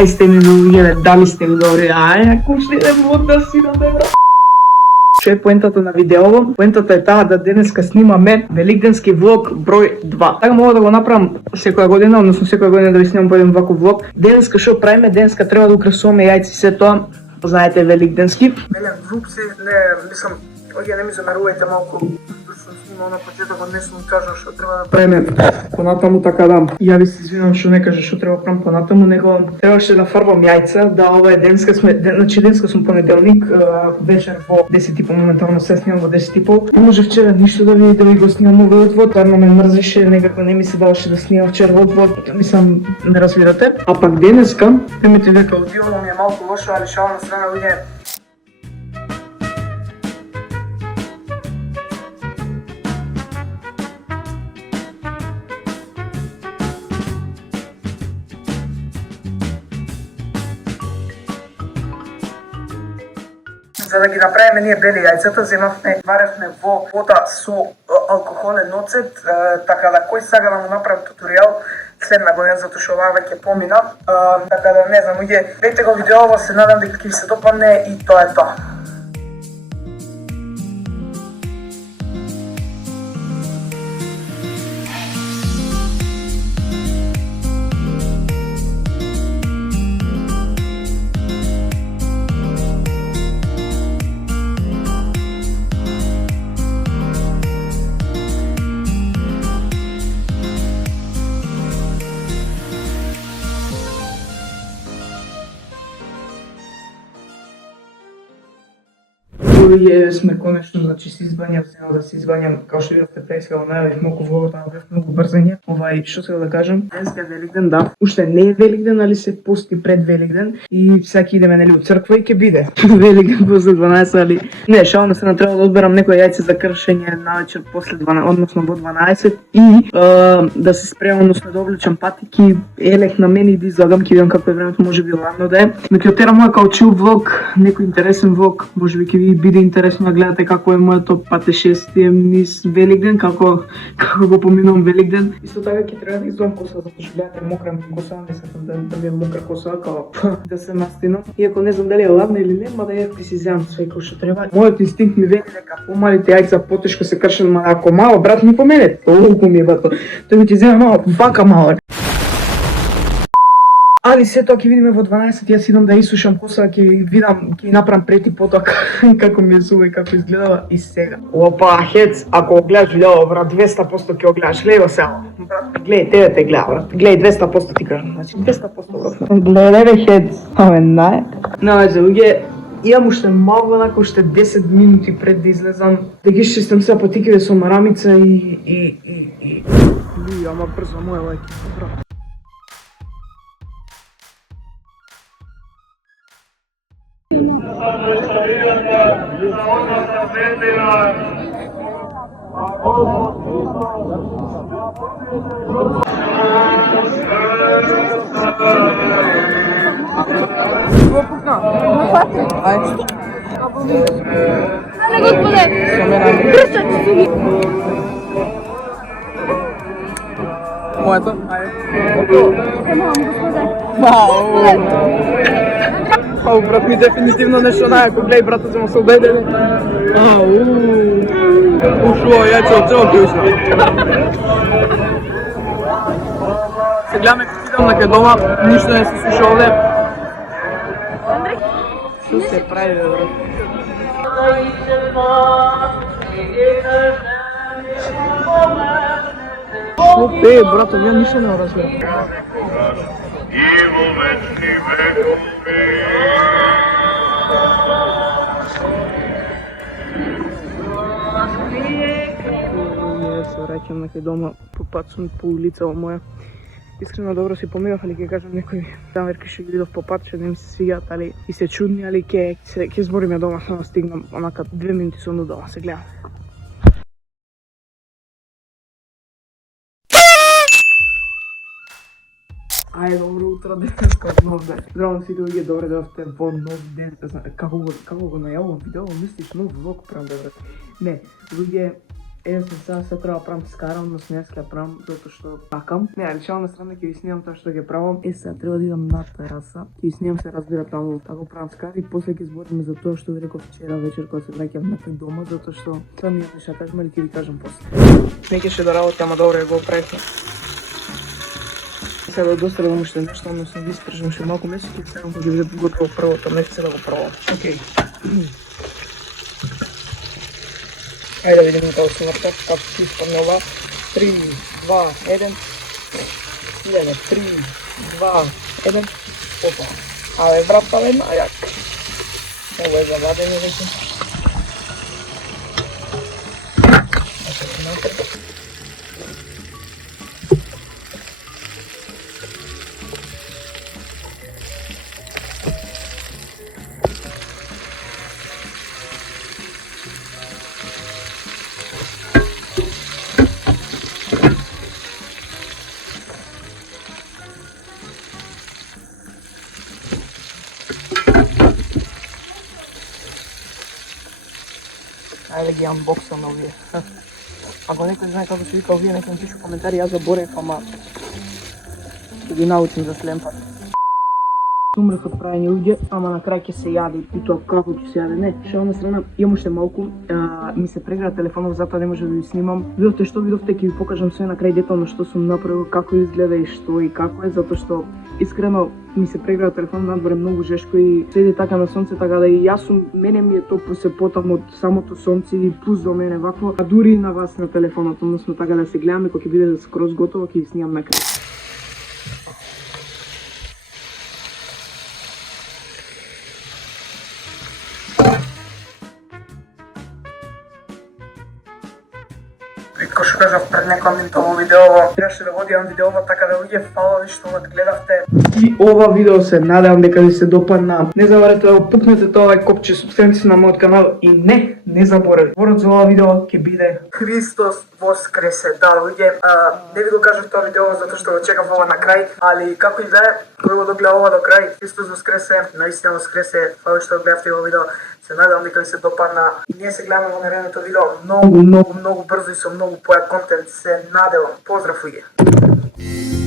Ај сте ми луѓе, дали сте ми добри, ај, ако ще идем модна си на евра. Што е поентата на видеово? Поентата е таа да денеска снимаме великденски влог број 2. Така мога да го направам секоја година, односно секоја година да ви снимам по еден ваков влог. Денеска што правиме? Денеска треба да украсуваме јајци се тоа. Знаете, великденски. Мене вупси, мислам, овие не ми замерувајте малку. На почетокот не сум кажал што треба да правиме понатаму, така да ја ви се извинувам што не кажа што треба да правам понатаму, него требаше да фарбам јајца, да ова е денска сме, значи денска сум понеделник, вечер во 10:30 моментално се снимам во 10:30. Не може вчера ништо да ви го снимам овој одвод, тарно ме мрзеше, некако не ми се даваше да снимам вчера одвод, мислам не разбирате. А пак денеска, темите дека одионо ми е малку лошо, али шала на страна луѓе. За да ги направиме ние бели јајцата, варевме во вода со алкохолен оцет, така да кој сага да му направи туторијал, следна година, затоа што ова веќе помина. Така да не знам, гледате го видеово, се надам дека ќе ви се допадне и тоа е тоа. Луѓе сме конечно, значи се избањам, сега да се избањам, као што видовте преска, најавив малку влогот, бев многу брзање. Што сега да кажам? Денеска е Великден, да. Уште не е Великден, али се пости пред Великден и всеки идеме нели од црква и ќе биде Великден после 12, али не, шално се треба да одберам некој јајце за кршење навечер после 12, односно во 12 и да се спремам, односно да облечам патики, елек на мене и да излагам, ќе видам како е времето, можеби ладно да е. Но ќе отера моја као чил влог, некој интересен влог, можеби ќе ви биде интересно да гледате како е моето патешествие низ Великден, како го поминувам Великден. Исто така ќе треба да излагам коса, затоа што гледате мокра ми коса, не сакам да ми е мокра коса, као да се настинам. Иако не знам дали е ладно или не, мада ја ти си земам све кој што треба. Мојот инстинкт ми вели дека помалите јајца потешко се кршат, ма ако мало брат ми помене, толку ми е бато. Тој ми ќе земе мало, вака мало. Али се тоа ќе видиме во 12, јас идам да исушам коса, ќе видам, ќе направам прети поток како ми е сува и како изгледава и сега. Опа, хец, ако го гледаш видео, брат, 200% ќе го гледаш, гледај го сега. Брат, гледај, тебе те гледа, брат. Гледај 200% ти кажам, значи 200% брат. Гледај бе, хец. Абе, најде, луѓе, имам уште малку, онака уште 10 минути пред да излезам, да ги шчистам сега патиките со марамица и... Луѓе, ама брзо, моја лајки, брат. Моето? Ау, брат ми дефинитивно нешто најако, глеј брата, сме се убедени. Ушува јајце од цел бивша. Се гледаме како идам на кај дома, ништо не се слуша овде. Што се прави, бе, брат? Што пее, брато, ја ништо не разбирам. И во вечни векови. Се враќам на кај дома, по пат сум по улицава моја. Искрено добро си поминав, али ќе кажам некои замерки што ги видов по пат, што не ми се свиѓаат, али и се чудни, али ќе збориме дома, само стигнам, онака 2 минути сум до дома, се гледам. Ајде, добро утро, денеска нов ден. Здраво сите луѓе, добре дојавте во нов ден. Како го најавувам видео, мислиш нов влог правам, добре. Не, луѓе, Сега се треба правам скарам, но снес ќе правам затоа што такам. Не, речено на страна ќе ви снимам тоа што ќе правам. Сега треба да идам на тераса. Ќе ви снимам се разбира таму како правам скар и после ќе збориме за тоа што ви реков вчера вечер кога се враќав на дома, затоа што тоа ми нешто кажам, или ќе ви кажам после. Не ќе да работи, ама добро го правихме. Сега да достребам уште нешто, односно да испржам уште малку месо и сега ќе биде готово првото место да го пробам. Океј. Ајде да видиме како се вртат, како ќе испадне ова. 3, 2, 1. Идеме, 3, 2, 1. Опа. Абе, вратале најак. Ово е завадење веќе. Ајде ги анбоксам овие. Ако некој знае како се вика овие, нека ми пише коментари, јас заборев, ама ќе ги научим за следен пат. Умрев од правење овде, ама на крај ќе се јаде и тоа како ќе се јаде, не. Што на страна, имам уште малку, ми се прегра телефонов, затоа не може да ви снимам. Видовте што видовте, ќе ви покажам све на крај детално што сум направил, како изгледа и што и како е, затоа што искрено ми се прегра телефон надвор е многу жешко и седи така на сонце, така да и јас сум, мене ми е топло се потам од самото сонце и плюс до мене вакво, а дури и на вас на телефонот, односно така да се гледаме кога ќе биде скроз готово, ќе ви снимам на крај. Како што кажав пред некој минут ово видео, требаше да водам видеова така да луѓе фала што го гледавте. И ова видео се надевам дека ви се допадна. Не заборавете да го пукнете тоа копче супстенци на мојот канал и не заборавете. Зборот за ова видео ќе биде Христос воскресе. Да, луѓе, не ви го кажав тоа видео затоа што го чекав ова на крај, али како и да е, кој го догледа ова до крај, Христос воскресе, наистина воскресе. Фала што го гледавте ова видео. Се надевам дека ви се допадна. Ние се гледаме во наредното видео многу брзо и со многу појак контент. Се надевам. Поздрав, луѓе.